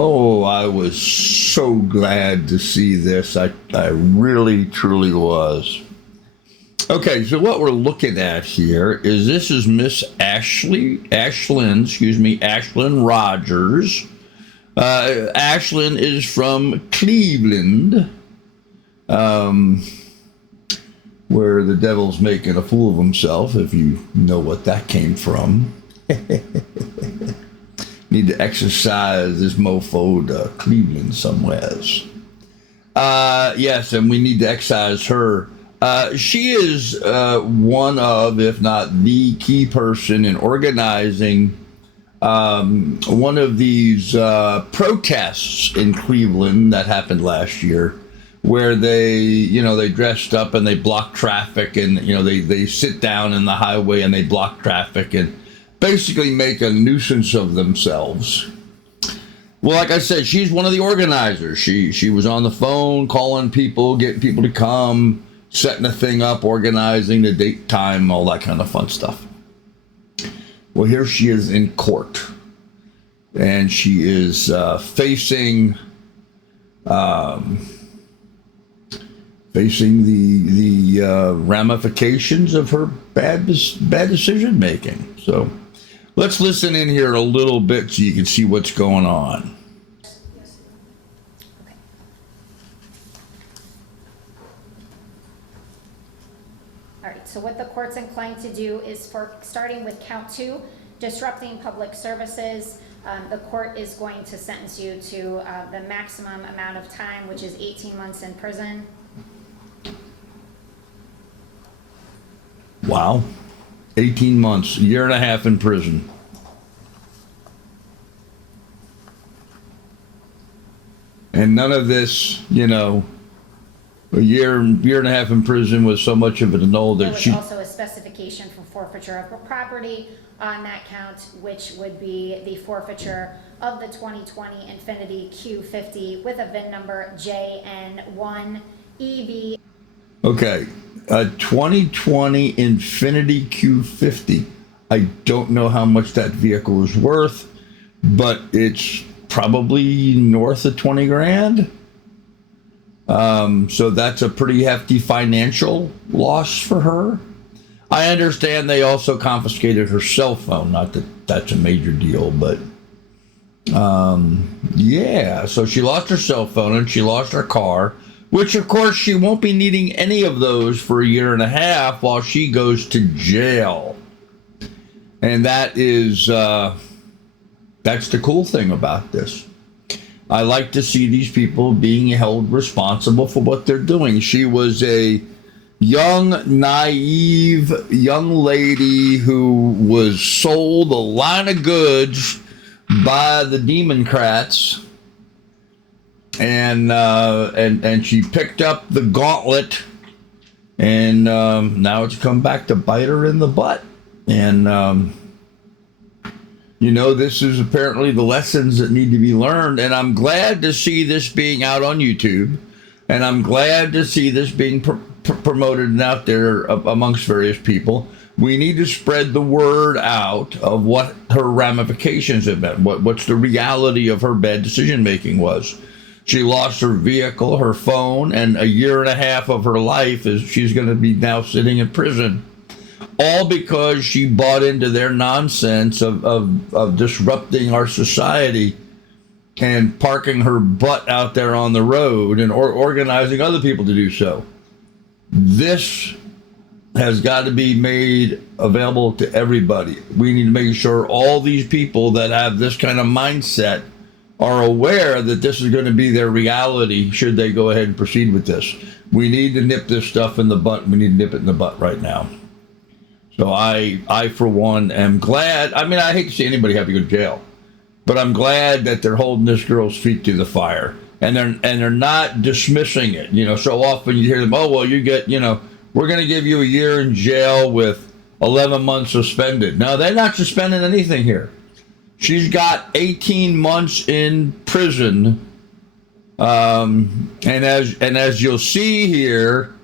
Oh, I was so glad to see this. I really, truly was. Okay, so what we're looking at here is this is Miss Ashlyn Rogers. Ashlyn is from Cleveland, um, where the devil's making a fool of himself, if you know what that came from. Need to exercise this mofo to Cleveland somewheres. Yes, and we need to excise her. She is one of, if not the key person in organizing one of these protests in Cleveland that happened last year, where they dressed up and they block traffic, and they sit down in the highway and they block traffic and basically make a nuisance of themselves. Well, like I said, she's one of the organizers. She was on the phone calling people, getting people to come, setting the thing up, organizing the date, time, all that kind of fun stuff. Well, here she is in court, and she is facing the ramifications of her bad decision making. So let's listen in here a little bit so you can see what's going on. All right, so what the court's inclined to do is, for starting with count 2, disrupting public services, the court is going to sentence you to the maximum amount of time, which is 18 months in prison. Wow. 18 months, a year and a half in prison. And none of this, a year and a half in prison was so much of an annul that There was also a specification for forfeiture of property on that count, which would be the forfeiture of the 2020 Infiniti Q50 with a VIN number JN1EV. Okay, a 2020 Infiniti Q50. I don't know how much that vehicle is worth, but it's probably north of 20 grand. So that's a pretty hefty financial loss for her. I understand they also confiscated her cell phone. Not that that's a major deal, but yeah. So she lost her cell phone and she lost her car, which of course she won't be needing any of those for a year and a half while she goes to jail. And that is, that's the cool thing about this. I like to see these people being held responsible for what they're doing. She was a young, naive young lady who was sold a line of goods by the Democrats, and she picked up the gauntlet, and now it's come back to bite her in the butt. And this is apparently the lessons that need to be learned, and I'm glad to see this being out on YouTube, and I'm glad to see this being promoted and out there amongst various people. We need to spread the word out of what her ramifications have been, what's the reality of her bad decision making was. She lost her vehicle, her phone, and a year and a half of her life she's going to be now sitting in prison. All because she bought into their nonsense of disrupting our society and parking her butt out there on the road and organizing other people to do so. This has got to be made available to everybody. We need to make sure all these people that have this kind of mindset are aware that this is going to be their reality should they go ahead and proceed with this. We need to nip this stuff in the butt. We need to nip it in the butt right now. So I for one, am glad. I mean, I hate to see anybody have to go to jail, but I'm glad that they're holding this girl's feet to the fire, and they're not dismissing it. So often you hear them, oh, well, you get, we're going to give you a year in jail with 11 months suspended. No, they're not suspending anything here. She's got 18 months in prison, and as you'll see here.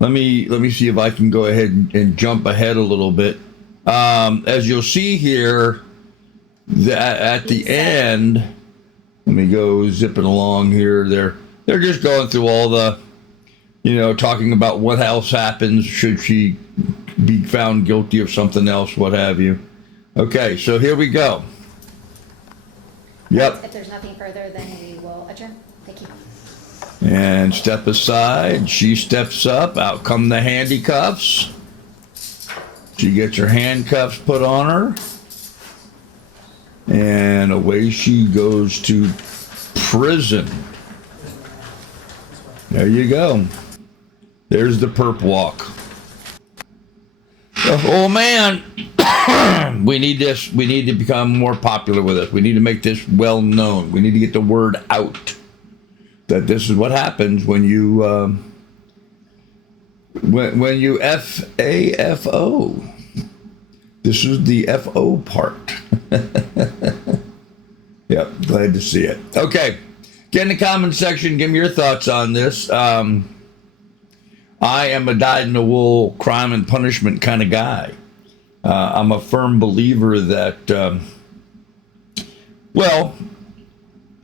Let me see if I can go ahead and jump ahead a little bit. As you'll see here, at the end, Let me go zipping along here. They're just going through all the, talking about what else happens should she be found guilty of something else, what have you. Okay, so here we go. Yep. If there's nothing further, then we will adjourn. Thank you. And step aside. She steps up. Out come the handcuffs. She gets her handcuffs put on her. And away she goes to prison. There you go. There's the perp walk. Oh man, we need this. We need to become more popular with this. We need to make this well known. We need to get the word out that this is what happens when you when you FAFO. This is the FO part. Yep, glad to see it. Okay, get in the comment section. Give me your thoughts on this. I am a dyed-in-the-wool crime and punishment kind of guy. I'm a firm believer that,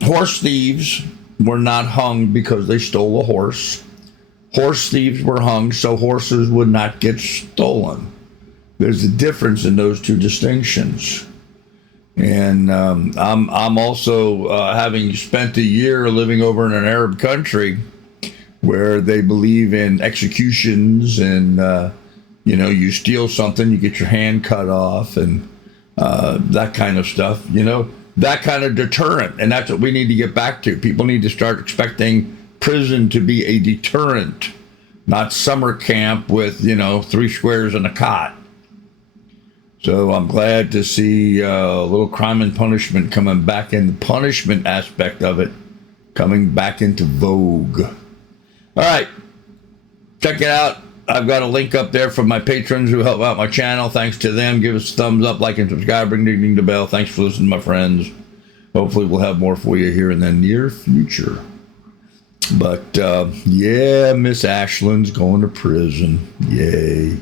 horse thieves were not hung because they stole a horse. Horse thieves were hung so horses would not get stolen. There's a difference in those two distinctions. And I'm also, having spent a year living over in an Arab country, where they believe in executions and, you steal something, you get your hand cut off and that kind of stuff, that kind of deterrent. And that's what we need to get back to. People need to start expecting prison to be a deterrent, not summer camp with, 3 squares and a cot. So I'm glad to see a little crime and punishment coming back in, the punishment aspect of it coming back into vogue. All right, check it out. I've got a link up there from my patrons who help out my channel. Thanks to them. Give us a thumbs up, like, and subscribe. Ring, ding, ding the bell. Thanks for listening, my friends. Hopefully we'll have more for you here in the near future. But, Miss Ashlyn's going to prison. Yay.